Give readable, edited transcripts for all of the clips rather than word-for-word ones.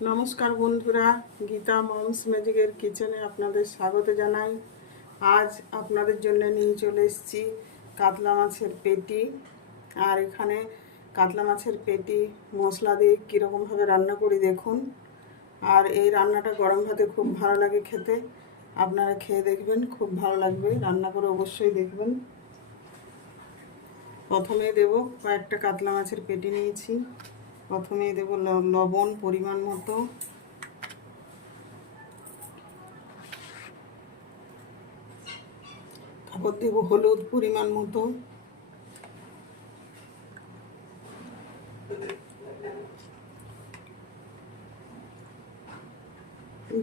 নমস্কার বন্ধুরা, গীতা মমস ম্যাজিকের কিচেনে আপনাদের স্বাগত জানাই। আজ আপনাদের জন্য নিয়ে চলে এসেছি কাতলা মাছের পেটি। আর এখানে কাতলা মাছের পেটি মশলা দিয়ে কীরকমভাবে রান্না করি দেখুন। আর এই রান্নাটা গরম ভাতে খুব ভালো লাগে খেতে। আপনারা খেয়ে দেখবেন, খুব ভালো লাগবে। রান্না করে অবশ্যই দেখবেন। প্রথমে দেব কয়েকটা কাতলা মাছের পেটি নিয়েছি। প্রথমে দেব লবণ পরিমাণ মতো, তারপর দেব হলুদ পরিমাণ মতো,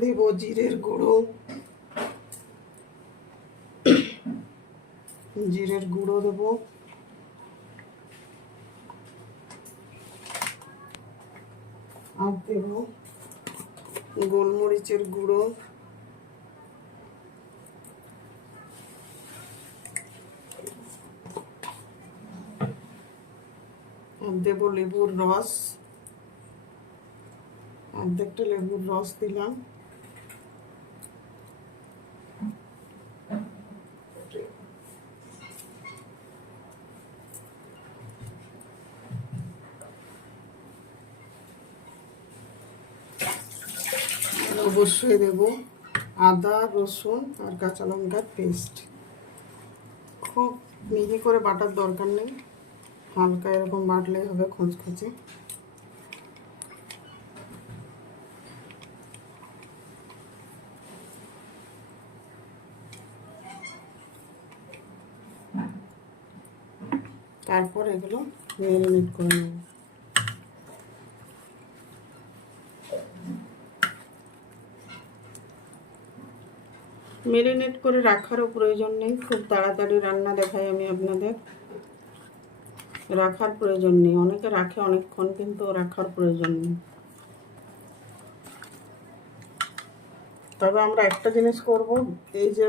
দেব জিরের গুঁড়ো, দেব আর দেব গোলমরিচের গুঁড়ো, আর দেব লেবুর রস। অর্ধেকটা লেবুর রস দিলাম। অবশ্যই দেব আদা রসুন আর কাঁচা লঙ্কার পেস্ট। খুব মিহি করে বাটার দরকার নেই, হালকা এরকম বাটলেই হবে খচখচে। তারপর এগুলো ম্যারিনেট করে নেব। ম্যারিনেট করে রাখারও প্রয়োজন নেই, খুব তাড়াতাড়ি রান্না দেখাই আমি আপনাদের। রাখার প্রয়োজন নেই, অনেকে রাখে অনেকক্ষণ, কিন্তু রাখার প্রয়োজন নেই। তবে আমরা একটা জিনিস করব, এই যে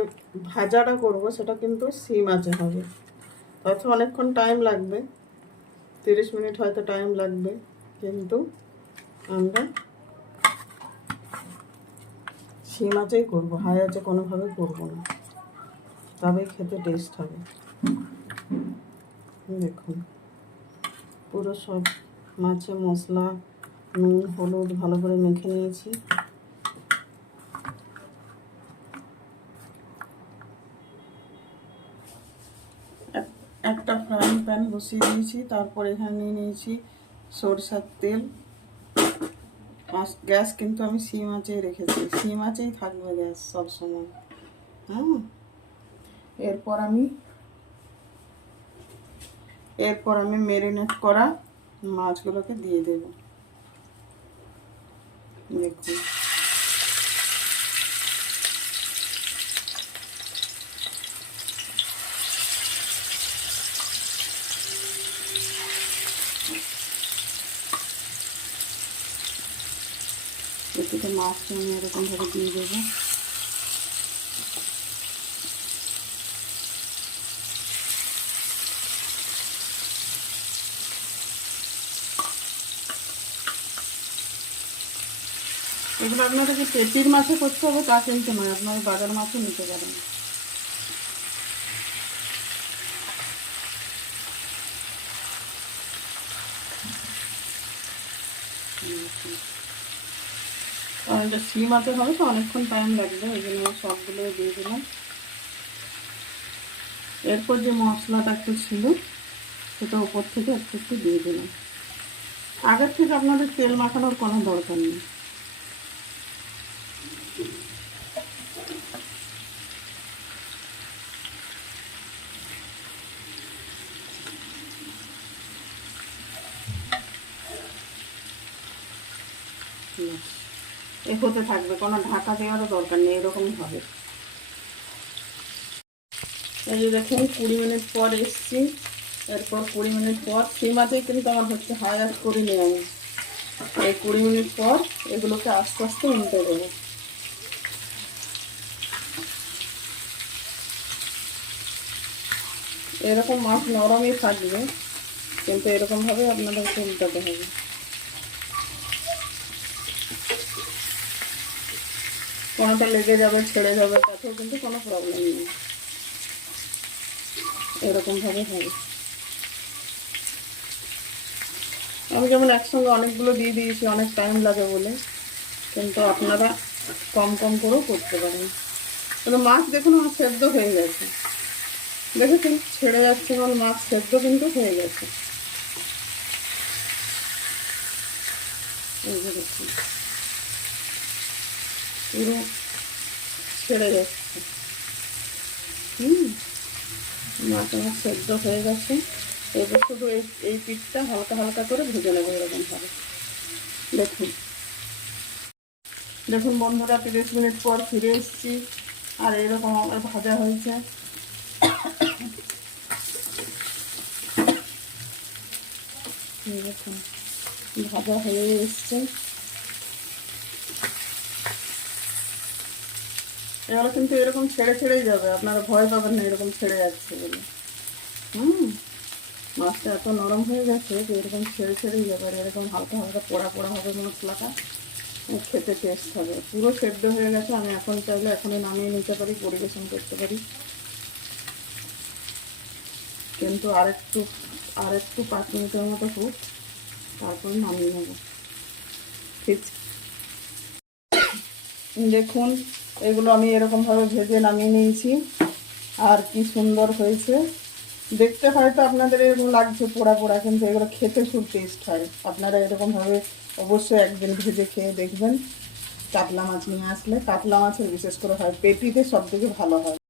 ভাজাটা করব সেটা কিন্তু সিম আঁচে হবে। হয়তো অনেকক্ষণ টাইম লাগবে, 30 মিনিট হয়তো টাইম লাগবে, কিন্তু আমরা সিম আঁচেই করবো, হাই আঁচে কোনোভাবে করবো না, তবেই খেতে টেস্ট হবে। দেখুন পুরো সব মাছে মশলা নুন হলুদ ভালো করে মেখে নিয়েছি। একটা ফ্রাইং প্যান বসিয়ে দিয়েছি, তারপর এখানে নিয়ে নিয়েছি সরষের তেল। গ্যাস কিন্তু আমি সিম আঁচেই রেখেছি, সিম আঁচেই থাকবে গ্যাস সবসময়। হ্যাঁ, এরপর আমি ম্যারিনেট করা মাছগুলোকে দিয়ে দেব। দেখুন এতে মাছটা আমি এরকমভাবে দিয়ে দেবো। এগুলো আপনাদের যে পেটির মাছে করতে হবে তা কিন্তু নয়, আপনারা বাজার মাছও নিতে পারেন। এটা সিম আঁচে হবে তো অনেকক্ষণ টাইম লাগবে, এই জন্য সবগুলো দিয়ে দিলাম। এরপর যে মশলাটা একটু ছিল সেটা উপর থেকে একটু একটু দিয়ে দিলাম। আগের থেকে আপনাদের তেল মাখানোর কোনো দরকার নেই। এ হতে থাকবে, কোনো ঢাকা দেওয়ারও দরকার নেই, এরকমই হবে। এই যে দেখুন 20 মিনিট পর এসছি। এরপর 20 মিনিট পর সিম আঁচেই কিন্তু আমার হচ্ছে, হাই আঁচ করিনি আমি। এই 20 মিনিট পর এগুলোকে আস্তে আস্তে উল্টে দেবো। এরকম মাছ নরমই থাকবে, কিন্তু এরকমভাবে আপনাদেরকে উল্টাতে হবে। কোনোটা লেগে যাবে, ছেড়ে যাবে, তাতেও কিন্তু কোনো প্রবলেম নেই। এরকমভাবে হবে। আমি যেমন একসঙ্গে অনেকগুলো দিয়ে দিয়েছি অনেক টাইম লাগে বলে, কিন্তু আপনারা কম কম করেও করতে পারেন। কিন্তু মাছ দেখুন আমার সেদ্ধ হয়ে গেছে, দেখেছেন ছেড়ে যাচ্ছে এবং মাছ সেদ্ধ কিন্তু হয়ে গেছে। এই যে দেখুন পুরো ছেড়ে যাচ্ছে। মাছ আমার সেদ্ধ হয়ে গেছে। এবার শুধু এই পিঠটা হালকা হালকা করে ভেজে নেবো এরকমভাবে। দেখুন দেখুন বন্ধুরা, 30 মিনিট পর ফিরে এসেছি আর এরকম আমার ভাজা হয়েছে। দেখুন ভাজা হয়ে এসছে। এগুলো কিন্তু এরকম ছেড়ে ছেড়েই যাবে, আপনারা ভয় পাবেন না এরকম ছেড়ে যাচ্ছে বলে। মাছটা এত নরম হয়ে গেছে যে এরকম ছেড়ে ছেড়েই যাবে, আর এরকম হালকা হালকা পোড়া পোড়া হবে মশলাটা, খেতে টেস্ট হবে। পুরো সেদ্ধ হয়ে গেছে, আমি এখন চাইলে এখনই নামিয়ে নিতে পারি, পরিবেশন করতে পারি, কিন্তু আরেকটু 5 মিনিটের মতো হোক, তারপরে নামিয়ে নেব। ঠিক দেখুন এগুলো আমি এরকমভাবে ভেজে নামিয়ে নিয়েছি, আর কি সুন্দর হয়েছে দেখতে। হয়তো আপনাদের এরকম লাগছে পোড়া পোড়া, কিন্তু এগুলো খেতে খুব টেস্ট হয়। আপনারা এরকমভাবে অবশ্যই একদিন ভেজে খেয়ে দেখবেন। কাতলা মাছ নিয়ে আসলে, কাতলা মাছের বিশেষ করে হয় পেটিতে সব থেকে ভালো হয়।